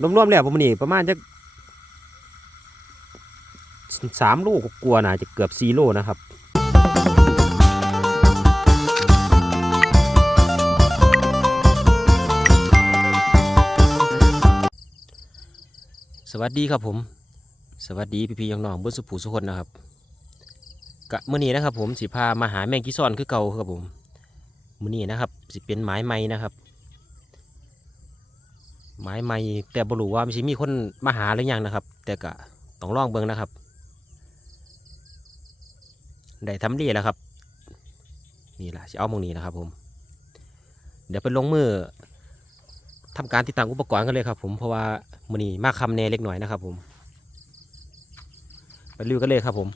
รวมๆแล้วผมนี่ประมาณจะสามโลกกลัวนะจะเกือบสี่โลนะครับสวัสดีครับผม สวัสดีพี่ๆน้องๆบนสุผูสุคนนะครับกะมื้อนี้นะครับ ผมสิพามาหาแมงกีซอนคือเก่าครับผมมื้อนี้นะครับสิเป็นไม้ไม้นะครับ ไม้ไม้แต่บ่รู้ว่ามันสิมีคนมาหาหรือยังนะครับ แต่กะต้องลองเบิ่งนะครับ ได้ทำดีแล้วครับ นี่แหละสิเอามองนี้นะครับ ผม เดี๋ยวไปลงมือทำการติดตั้งอุปกรณ์กันเลยครับ ผมเพราะว่ามือนี้มากคำแน่เล็กหน่อยนะครับ ผม ไปลุยกันเลยครับผม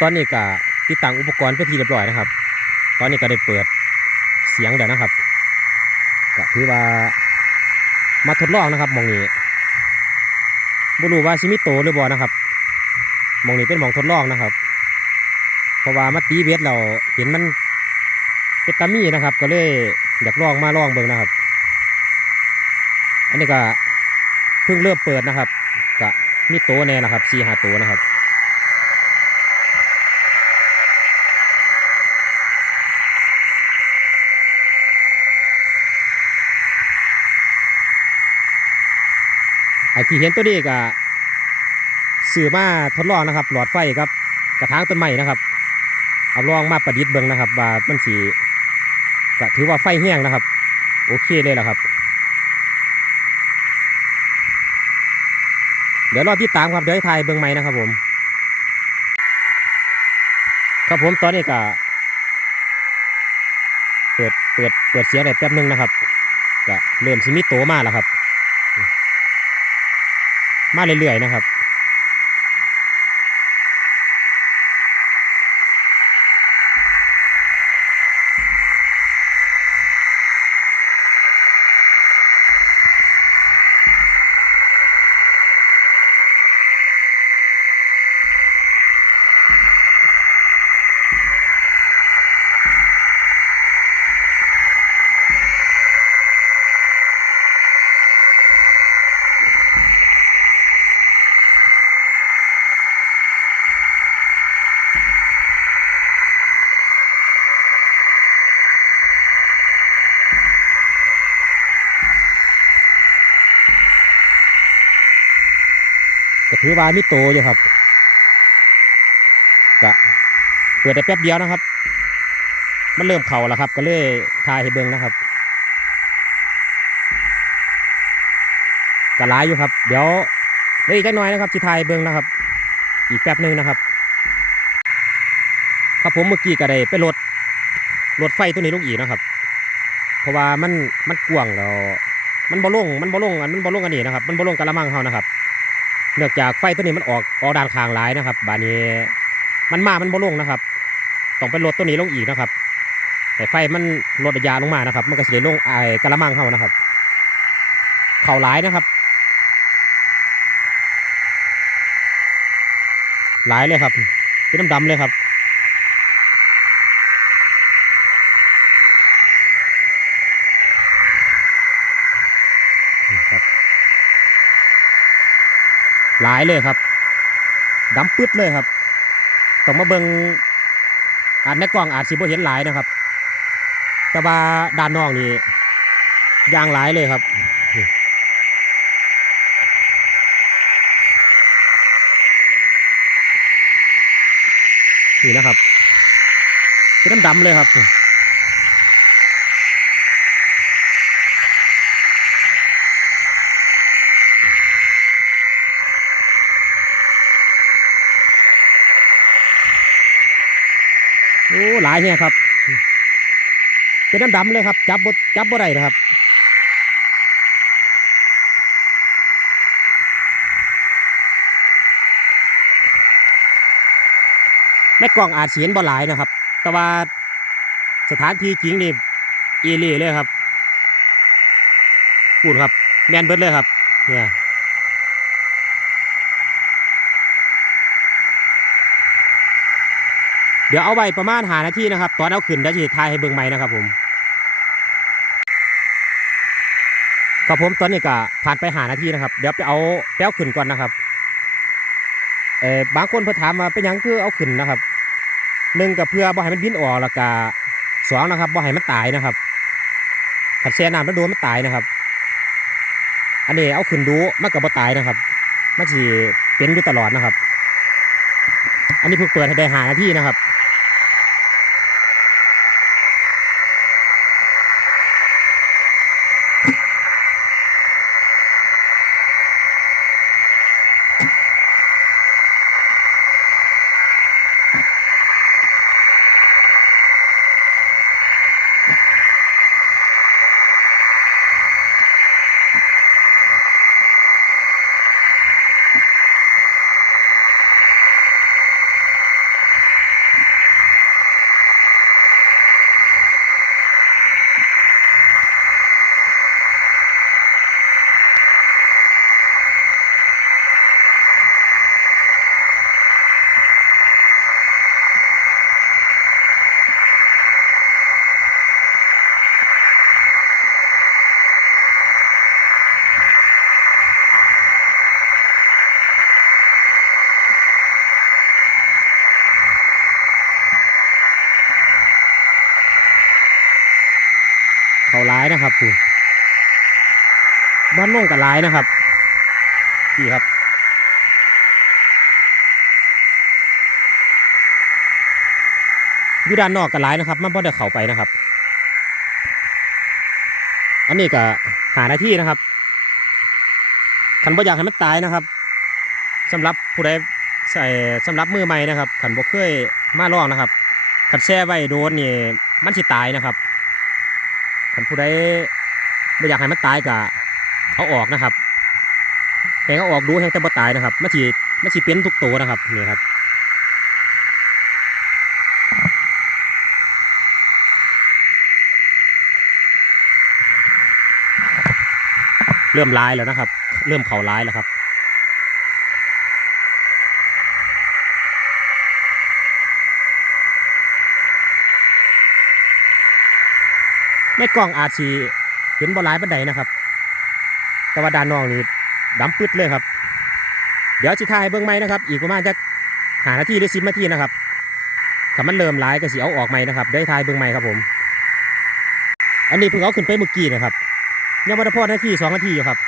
ตอนนี้ก็ติดตั้งอุปกรณ์ไปที่เรียบร้อยนะครับ ตอนนี้ก็ได้เปิดเสียงแล้วนะครับ ก็ถือว่ามาทดลองนะครับมองนี้บ่รู้ว่าชิมิโตหรือบ่นะครับมองนี้เป็นมองทดลองนะครับ เพราะว่ามาตีเวทเราเห็นมันเป็นตามี่นะครับ ก็เลยอยากลองมาลองเบิ่งนะครับ อันนี้ก็เพิ่งเริ่มเปิดนะครับก็มีโตแน่นะครับสี่ห้าโตนะครับ ไอที่เห็นตัวนี้ก็สื่อมาทดลองนะครับ หลอดไฟครับ กระถางต้นไม้นะครับ เอาลองมาประดิษฐ์เบิ่งนะครับ ว่ามันสีก็ถือว่าไฟแห้งนะครับ โอเคเลยแหละครับ เดี๋ยวรอติดตามครับเดี๋ยวให้ทายเบิ่งใหม่นะครับผม ครับผมตอนนี้ก็เปิดเปิดเปิดเสียงได้แป๊บนึงนะครับก็เริ่มสิมีโตมาแล้วครับ มาเรื่อยๆนะครับ ก็ ถือว่ามีโตอยู่ครับก็เปิดได้แป๊บเดียวนะครับ มันเริ่มเข่าแล้วครับ ก็เลยทายให้เบิ่งนะครับก็หลายอยู่ครับ เดี๋ยวเดี๋ยวอีกจักหน่อยนะครับที่ทายเบิ่งนะครับ อีกแป๊บหนึ่งนะครับ ครับผมเมื่อกี้ก็ได้ไปลดลดไฟตัวนี้ลงอีนะครับ เพราะว่ามันมันกว้างแล้วมันบ่ลงมันบ่ลงอันมันบ่ลงอันนี้นะครับ มันบ่ลงกะละมังเฮานะครับ เนื่องจากไฟตัวนี้มันออกออกด้านข้างหลายนะครับ บานนี้มันมา มันบ่ลงนะครับ ต้องไปลดตัวนี้ลงอีกนะครับ แต่ไฟมันลดระยะลงมานะครับ มันก็สิได้ลงไอ้กระมังเฮานะครับ เข่าหลายนะครับ หลายเลยครับ เป็นดำๆเลยครับ นี่ครับ หลายเลยครับดำปึ๊ดเลยครับต้องมาเบิงอาจในกล้องอาจสิบ่เห็นหลายนะครับ แต่ว่าด้านนอกนี่ยางหลายเลยครับนี่นี่นะครับเป็นดำๆเลยครับ โอ้หลายเนี่ยครับ เป็นน้ำดำเลยครับ จับบดจับบดไรนะครับแม่กองอาจเสียนบ่หลายนะครับ แต่ว่าสถานที่จริงนี่อีลี่เลยครับพูดครับ แมนเบิดเลยครับเนี่ย ดี๋ยวเอาไว้ประมาณหานาทีนะครับ ตอนเอาขึ้นเดี๋ยวจะทายให้เบิ่งใหม่นะครับผมครับผมตอนนี้ก็ผ่านไปหานาทีนะครับ เดี๋ยวไปเอาไปเอาขึ้นก่อนนะครับเออบางคนเพิ่นถามว่าเป็นยังคือเอาขึ้นนะครับหนึ่งกับเพื่อบ่ให้มันบินออกแล้วก็สองนะครับบ่ให้มันตายนะครับขัดแช่น้ำแล้วโดนมันตายนะครับ อันนี้เอาขึ้นดูมันก็บ่ตายนะครับมันสิเป็นอยู่ตลอดนะครับ อันนี้เพิ่งเปิดให้ได้หานาทีนะครับ เขายนะครับคุณบ้านโน่งกับร้ายนะครับพี่ครับอยู่ด้านนอกกับร้ายนะครับ มันพอได้เข้าไปนะครับ อันนี้ก็หาหน้าที่นะครับขันบ่อยากให้มันตายนะครับสำหรับผู้ใดใส่สำหรับมือใหม่นะครับขันบ่เคยมาลองนะครับขันแช่ไว้โดนนี่มันสิตายนะครับ คันผู้ใดไม่อยากให้มันตายก็เอาออกนะครับแหงเอาออกดูแหงแต่บ่ตายนะครับมันสิมันสิเป็นทุกตัวนะครับนี่ครับเริ่มลายแล้วนะครับ เริ่มเข่าลายแล้วครับ ในกล้องอาจสีเห็นบ่หลายบันไดนะครับ แต่ว่าด้านนอกนี่ดำปื๊ดเลยครับ เดี๋ยวสิทายเบื้องไม้นะครับ อีกประมาณจะหานาทีหรือสิบนาทีนะครับถ้ามันเริ่มหลายก็สิเอาออกใหม่นะครับได้ทายเบื้องไม้ครับผม อันนี้เพิ่งเอาขึ้นไปเมื่อกี้นะครับยังไม่ได้พอนาทีสองนาทีอยู่ครับ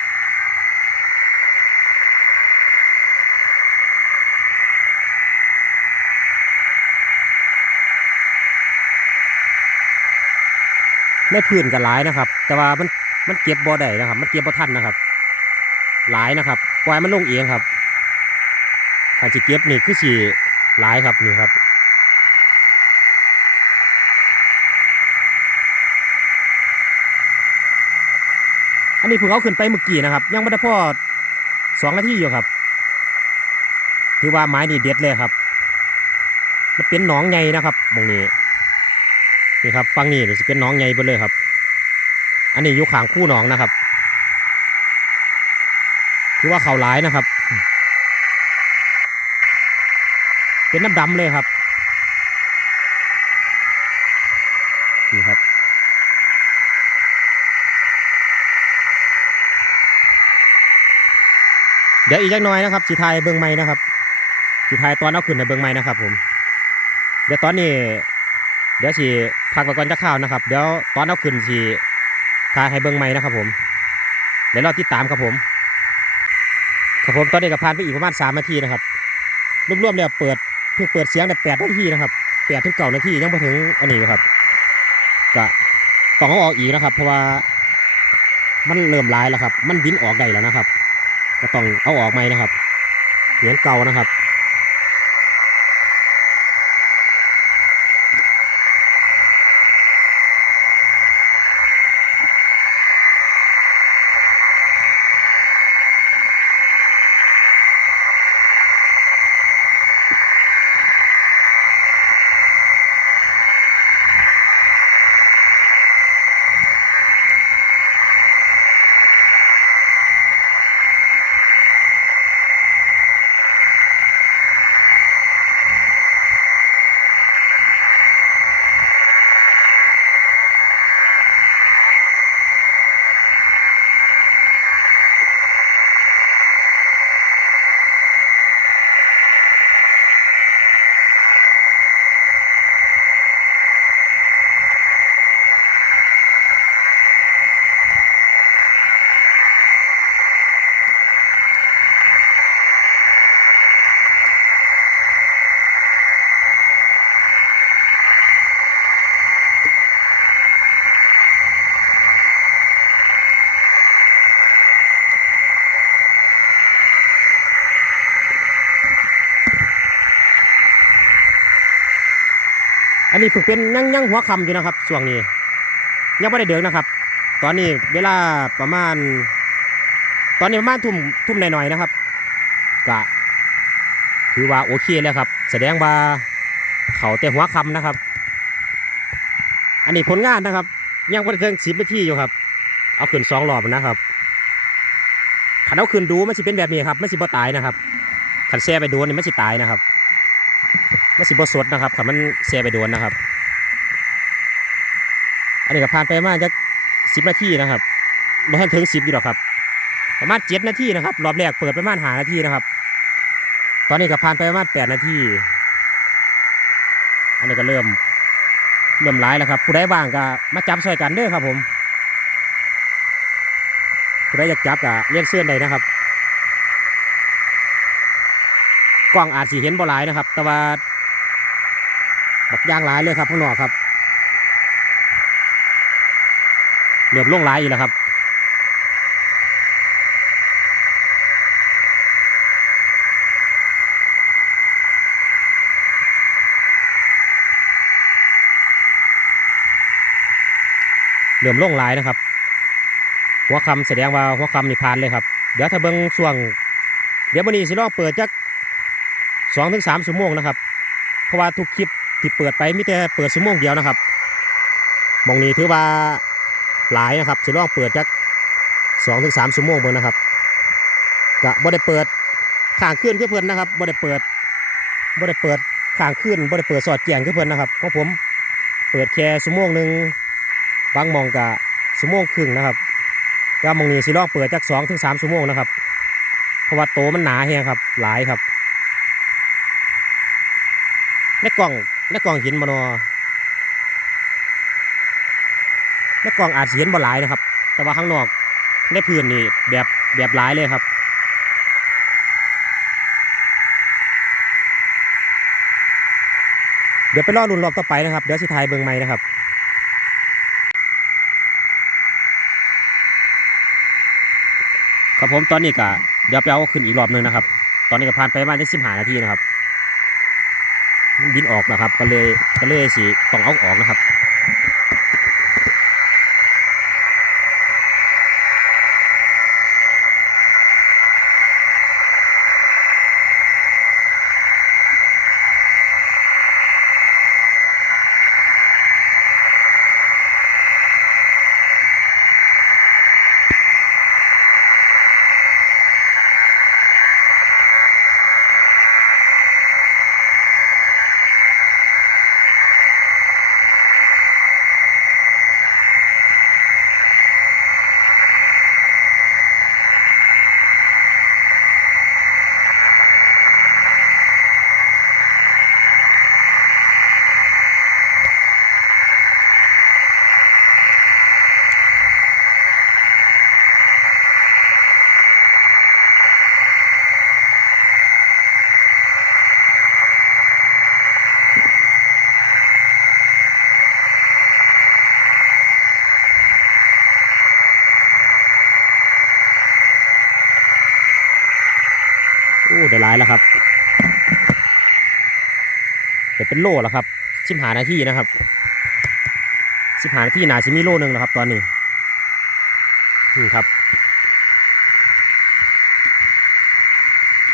ในพื้นก็หลายนะครับ แต่ว่ามันมันเก็บบ่อได้นะครับ มันเก็บบ่ทันนะครับ หลายนะครับปล่อยมันลงเองครับการสิเก็บนี่คือสีหลายครับนี่ครับอันนี้เพิ่งเอาขึ้นไปเมื่อกี้นะครับ ยังไม่ได้พอสองนาทีอยู่ครับ ถือว่าไม้นี่เด็ดเลยครับ มันเป็นหนองใหญ่นะครับตรงนี้ นี่ครับฟังนี่จะเป็นน้องใหญ่ไปเลยครับ อันนี้อยู่ขางคู่หนองนะครับคือว่าเขาร้ายนะครับ เป็นน้ำดำเลยครับนี่ครับเดี๋ยวอีกจักน่อยนะครับสีไทยเบิ้งไม้นะครับสีไทยตอนเอาขึ้นในเบิ้งไม้นะครับผมเดี๋ยวตอนนี้ เดี๋ยวสิพักไว้ก่อนจะข้าวนะครับ เดี๋ยวตอนเอาขึ้นสิทายให้เบิ่งใหม่นะครับ ผม เดี๋ยวรอติดตามครับผม ครับผมตอนนี้ก็ผ่านไปอีกประมาณสามนาทีนะครับ รวมๆแล้วเปิดเพิ่งเปิดเสียงได้แปดนาทีนะครับแปดถึงเก้านาทียังไม่ถึงอันนี้ครับก็ต้องเอาออกอีกนะครับ เพราะว่ามันเริ่มลายแล้วครับ มันบินออกได้แล้วนะครับ ก็ต้องเอาออกใหมนะครับเหมือนเก่านะครับ อันนี้เพิ่งเป็นยังยังหัวคำอยู่นะครับช่วงนี้ ยังไม่ได้เดือกนะครับ ตอนนี้เวลาประมาณ ตอนนี้ประมาณทุ่มทุ่มหน่อยๆนะครับกะถือว่าโอเคแล้วครับ แสดงว่าเขาแต่หัวคำนะครับ อันนี้ผลงานนะครับ ยังไม่ได้ถึงสิบนาทีอยู่ครับ เอาขึ้นสองรอบนะครับขันเอาขึ้นดูมันสิเป็นแบบนี้ครับมันสิบ่ตายนะครับขันแช่ไปดนนี่มันสิตายนะครับ มันสิบสดนะครับขันมันแช่ไปโดนนะครับ อันนี้ก็ผ่านไปประมาณจะสิบนาทีนะครับบ่ทันถึงสิบอยู่หรอกครับ ประมาณเจ็ดนาทีนะครับ รอบแรกเปิดประมาณหานาทีนะครับ ตอนนี้ก็ผ่านไปประมาณแปดนาทีอันนี้ก็เริ่มเริ่มร้ายแล้วครับ ผู้ใดว่างก็มาจับซอยกันเด้อครับผม ผู้ใดอยากจับก็เรียนเสื้อได้นะครับกล้องอาจสีเห็นบ่หลายนะครับ แต่ว่า บักย่างหลายเลยครับข้างนอกครับเหลือบล่งหลายอีกแล้วครับเหลื่อมล่งหลายนะครับ หัวคำแสดงว่าหัวคำนี่ผ่านเลยครับ เดี๋ยวถ้าเบิ้งช่วง เดี๋ยววันนี้สิลองเปิดจักสองถึงสามชั่วโมงนะครับ เพราะว่าทุกคลิป ที่เปิดไปมีแต่เปิดชั่วโมงเดียวนะครับมองนี้ถือว่าหลายนะครับสิลองเปิดจักสองถึงสามชั่วโมงเบิ่งนะครับกะบ่ได้เปิดข้างขึ้นคือเพิ่นนะครับบ่ได้เปิดบ่ได้เปิดข้างขึ้นบ่ได้เปิดสอดแจงคือเพิ่นนะครับของผมเปิดแค่ชั่วโมงหนึ่งบางมองกะชั่วโมงครึ่งนะครับแต่ว่ามองนี้สิลองเปิดจากสองถึงสามชั่วโมงนะครับเพราะว่าโตมันหนาแฮงครับหลายครับในกล่อง นกล่องเห็นบนอในกล่องอาจสิเห็นบ่หลายนะครับ แต่ว่าข้างนอกในพื้นนี่แบบแบบหลายเลยครับเดี๋ยวไปรอรุ่นรอบต่อไปนะครับ เดี๋ยวสิทายเบิงไม้นะครับ ครับผมตอนนี้ก็เดี๋ยวไปเอาขึ้นอีกรอบหนึ่งนะครับ ตอนนี้ก็ผ่านไปประมาณสิบห้านาทีนะครับ มันบินออกนะครับ ก็เลยก็เลยสิต้องเอาออกนะครับ ได้หลายแล้วครับเดี๋ยวเป็นโลแล้วครับสิบหานาทีนะครับสิบหานาทีนาจะมีโลหนึ่งแล้วครับ ตอนนี้นี่ครับ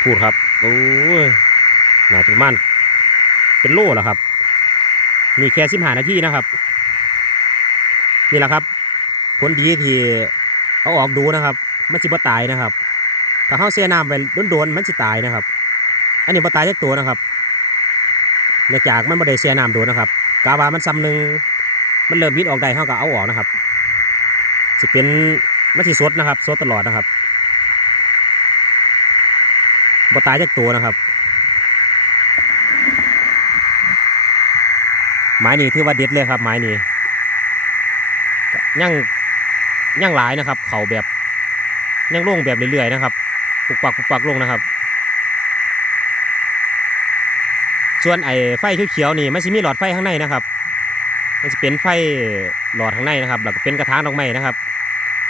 พูดครับโอ้ยหนาจะประมันเป็นโลแล้วครับ นี่แค่สิบหานาทีนะครับ นี่แหละครับ ผลดีที่เอาออกดูนะครับ มันจิบตายนะครับ ถ้าเขาเสียน้ำไปโดนๆมันสิตายนะครับ อันนี้บ่ตายจากตัวนะครับเนื่องจากมันบ่ได้เสียน้ำโดนนะครับ กาวามันซ้ำหนึ่งมันเริ่มบินออกได้เขาก็เอาออกนะครับสิเป็นมันสิสดนะครับสดตลอดนะครับบ่ตายจากตัวนะครับไม้นี้ถือว่าเด็ดเลยครับไม้นี้ก็ยังยังหลายนะครับ เขาแบบยังลงแบบเรื่อยๆนะครับ ปุกปักปุกปักลงนะครับ ส่วนไอ้ไฟเขียวๆนี่มันจะมีหลอดไฟข้างในนะครับ มันจะเป็นไฟหลอดข้างในนะครับแล้วก็เป็นกระถางดอกไม้นะครับ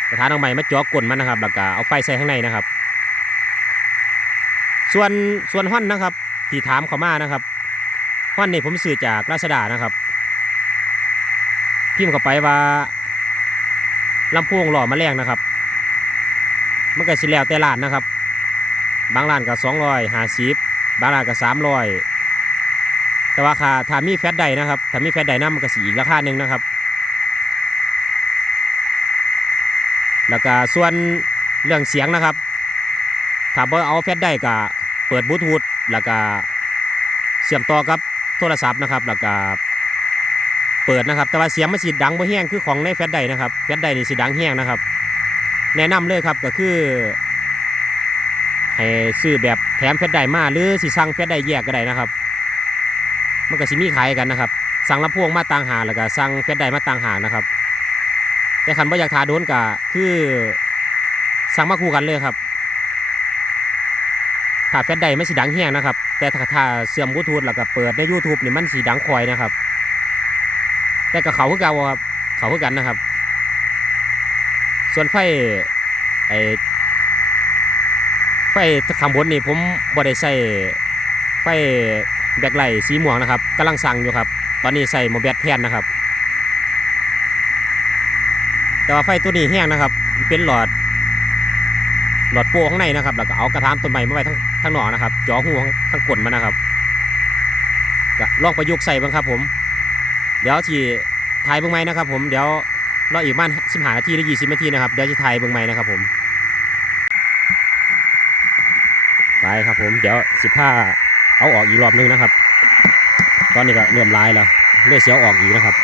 กระถางดอกไม้มาจ่อกลนมันนะครับ แล้วก็เอาไฟใส่ข้างในนะครับ ส่วนส่วนห้อนนะครับ ที่ถามเขามานะครับห้อนนี่ผมซื้อจากราชดานะครับ พิมพ์เข้าไปว่าลำโพงหล่อมาแรงนะครับมันก็สิแล้วแต่ร้านนะครับ บางร้านก็สองร้อยห้าสิบบางร้านก็สามร้อยแต่ว่าค่าถ้ามีแฟตใดนะครับถ้ามีแฟตใดน้ำมันก็สีอีกราคาหนึ่งนะครับ แล้วก็ส่วนเรื่องเสียงนะครับ ถ้าบ่เอาแฟตใดก็เปิดบลูทูธแล้วก็เสียบต่อกับโทรศัพท์นะครับ แล้วก็เปิดนะครับ แต่ว่าเสียงมันสิดังบ่แห้งคือของในแฟตใดนะครับ แฟตใดนี่สิดังแห้งนะครับ แนะนำเลยครับก็คือ ให้ซื้อแบบแถมแฟตใดมาหรือสิสั่งแฟตใดแยกก็ได้นะครับ มันก็สิมีขายกันนะครับ สั่งลำโพงมาต่างหากแล้วก็สั่งแฟตใดมาต่างหากนะครับ แต่คันบ่อยากทาโดนก็คือสั่งมาคู่กันเลยครับถ้าแฟตใดไม่สิดังแห้งนะครับ แต่ถ้าถ้าเสื่อมบลูทูธแล้วก็เปิดใน YouTube นี่มันสีดังคอยนะครับ แต่ก็เขาคือเก่าครับเขาคือกันนะครับ ส่วนไฟไอ ไฟข้างบนนี่ผมบ่ได้ใส่ไฟแบคไหลสีม่วงนะครับกำลังสั่งอยู่ครับ ตอนนี้ใส่โมแบตแทนนะครับ แต่ว่าไฟตัวนี้แห้งนะครับ เป็นหลอด หลอดโป้ข้างในนะครับ แล้วก็เอากระถางต้นไม้มาไว้ทั้งทั้งหนอนะครับจ่อหูข้างข้างกลนมันนะครับก็ลองประยุกต์ใส่บ้างครับ ผม เดี๋ยวที่ถ่ายเบื้องไม้นะครับ ผมเดี๋ยวรออีกบ้านสิบหานาทีหรือยี่สิบนาทีนะครับเดี๋ยวจะถ่ายเบื้องไม้นะครับผม ไปครับผมเดี๋ยวสิบห้าเอาออกอีกรอบนึงนะครับ ตอนนี้ก็เริ่มลายแล้วเลื่อยเสียวออกอีกนะครับ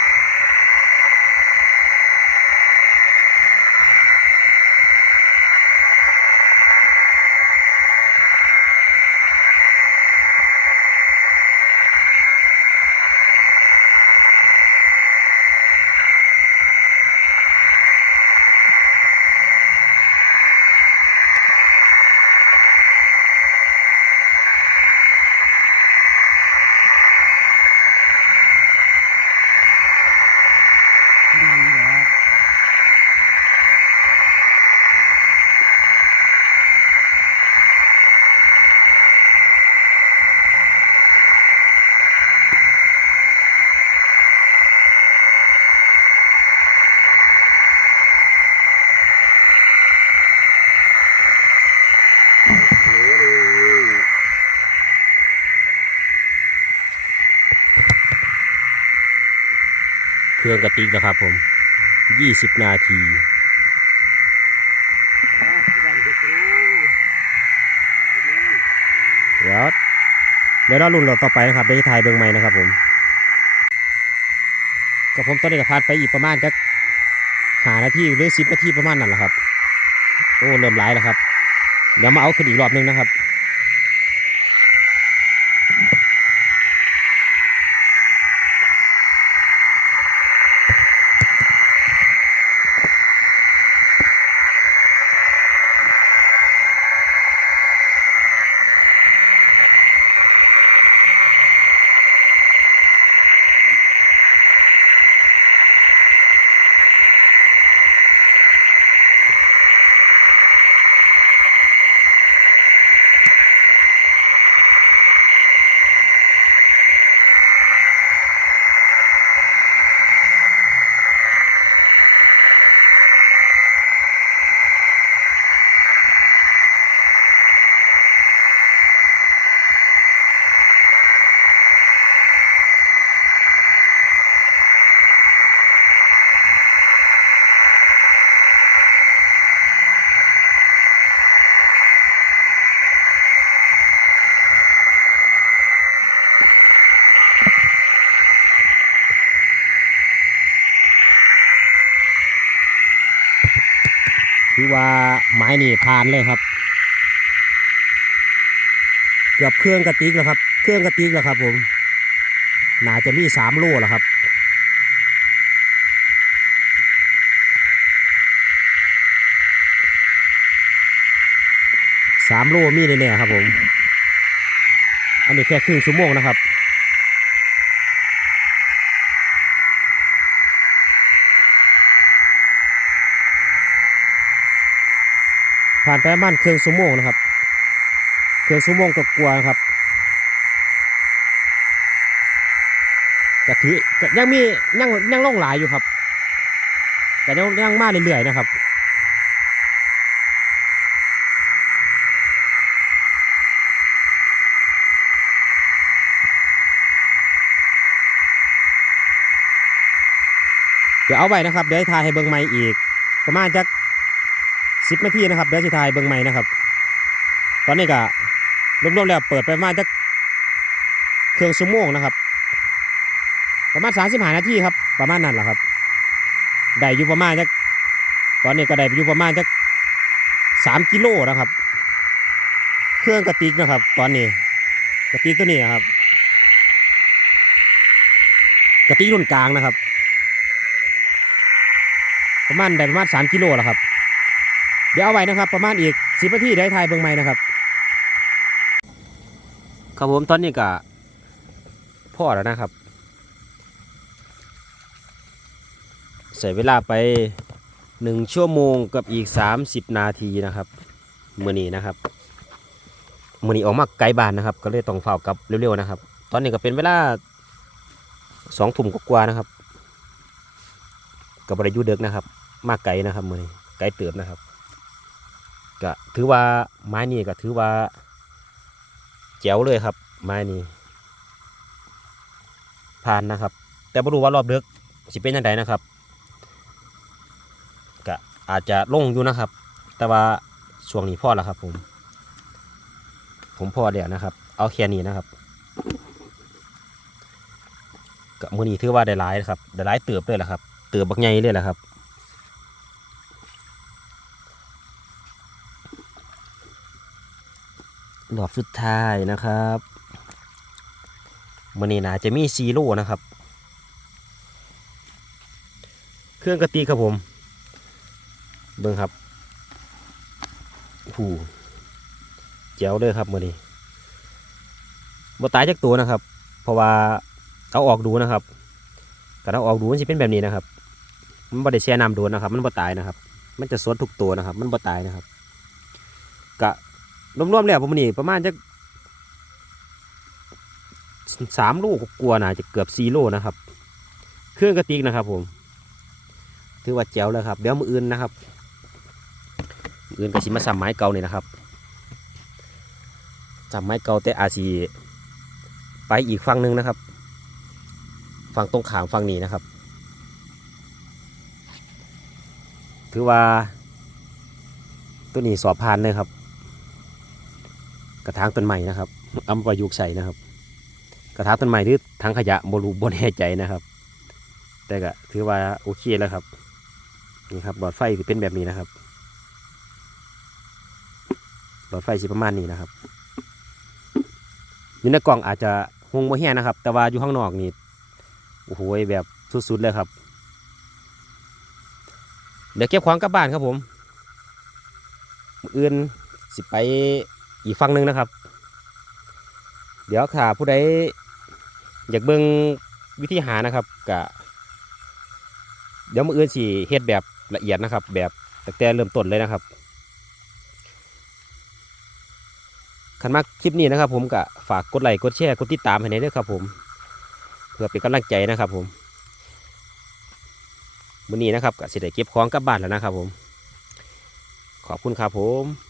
รื่องกระติกนะครับผมยี่สิบนาทีเดี๋ยวเดี๋ยวเราลุ่นเราต่อไปนะครับเดี๋ยวจะถ่ายเบื้องไม้นะครับผมกับผมตอนนี้ก็ผ่านไปอีกประมาณจะหานาทีหรือสิบนาทีประมาณนั้นแหละครับ โอ้เริ่มร้ายแล้วครับเดี๋ยวมาเอาขึ้นอีกรอบนึงนะครับ ถือว่าไม้นี่ผ่านเลยครับ เกือบเครื่องกระติกแล้วครับ เครื่องกระติกแล้วครับ ผมน่าจะมีสามโลแล้วครับสามโลมีแน่ๆครับผม อันนี้แค่ครึ่งชั่วโมงนะครับ ผ่าน ไปประมาณเครื่องชั่วโมงนะครับ เครื่องชั่วโมงก็กลัวนะครับก็ถือก็ยังมียังยังล่องหลายอยู่ครับก็ยังยังมาเรื่อยๆนะครับเดี๋ยวเอาไว้นะครับ เดี๋ยวถ่ายให้เบิ่งใหม่อีก ประมาณจัก สิบนาทีนะครับเดี๋ยวสิถ่ายเบิ่งใหม่นะครับ ตอนนี้ก็รวมๆแล้วเปิดไปประมาณจักเครื่องชั่วโมงนะครับ ประมาณสามสิบห้านาทีครับ ประมาณนั้นแหละครับได้อยู่ประมาณจักตอนนี้ก็ได้อยู่ประมาณจักสามกิโลนะครับ เครื่องกระติกนะครับ ตอนนี้กระติกตัวนี้นะครับกระติกรุ่นกลางนะครับ ประมาณได้ประมาณสามกิโลแล้วครับ เดี๋ยวเอาไว้นะครับ ประมาณอีกสิบนาทีได้ทายเบิ่งใหม่นะครับ ครับผมตอนนี้ก็พ่อแล้วนะครับใส่เวลาไปหนึ่งชั่วโมงกับอีกสามสิบนาทีนะครับมือนี้นะครับมือนี้ออกมาไกลบ้านนะครับ ก็เลยต้องเฝ้ากับเร็วๆนะครับ ตอนนี้ก็เป็นเวลาสองทุ่มกว่านะครับกับบริยุเดึกนะครับ มากไกลนะครับมือนี้ไกลเติบนะครับ ก็ถือว่าไม้นี่ก็ถือว่าแจ๋วเลยครับ ไม้นี้ผ่านนะครับ แต่ไม่รู้ว่ารอบเดึกสิเป็นยังไงนะครับก็อาจจะลงอยู่นะครับ แต่ว่าช่วงนี้พอแล้วครับ ผม ผมพอเดี๋ยวนะครับ เอาแค่นี้นะครับก็มือนี้ถือว่าได้หลายนะครับได้หลายเติบเลยแหละครับ เติบบักใหญ่เลยแหละครับ รอบสุดท้ายนะครับมันนี้นาจะมีซีโร่นะครับ เครื่องกระตีครับผม เบิ่งครับผูเจ๋วเลยครับมือนี้บ่ตายจากตัวนะครับ เพราะว่าเอาออกดูนะครับการเอาออกดูมันจะเป็นแบบนี้นะครับ มันบ่ได้แช่น้ำดนนะครับ มันบ่ตายนะครับ มันจะสดทุกตัวนะครับ มันบ่ตายนะครับ กะ รวมๆแล้วผมนี่ประมาณจะสามโลกกลัวนะจะเกือบสี่โลนะครับ เครื่องกระติกนะครับ ผม ถือว่าแจ๋วแล้วครับ เดี๋ยวมืออื่นนะครับมืออื่นก็ชิมาสัมไม้เก่านี่นะครับสัมไม้เก่าแต่อาซีไปอีกฝั่งหนึ่งนะครับฝั่งตรงขามฝั่งนี้นะครับ ถือว่าตัวนี้สอบผ่านเลยครับ ระถางต้นใหม่นะครับเอามาประยุกต์ใส่นะครับ กระถางต้นใหม่หรือทางขยะบรูบนแน่ใจนะครับ แต่ก็ถือว่าโอเคแล้วครับนี่ครับหลอดไฟคือเป็นแบบนี้นะครับหลอดไฟสิประมาณนี้นะครับอยู่ในกล่องอาจจะหงโมเฮียนะครับ แต่ว่าอยู่ข้างนอกนี่โอ้โหแบบสุดๆเลยครับเดี๋ยวเก็บของกลับบ้านครับผมมื้ออื่นสิไป อีกฝั่งหนึ่งนะครับ เดี๋ยวถ้าผู้ใดอยากเบิ่งวิธีหานะครับกะเดี๋ยวมืออื่นสิเฮ็ดแบบละเอียดนะครับ แบบตั้งแต่เริ่มต้นเลยนะครับคันมากคลิปนี้นะครับผมกะฝากกดไลค์กดแชร์กดติดตามให้หน่อยด้วยครับผมเพื่อเป็นกำลังใจนะครับผมวันนี้นะครับก็สิได้เก็บของกลับบ้านแล้วนะครับผม ขอบคุณครับผม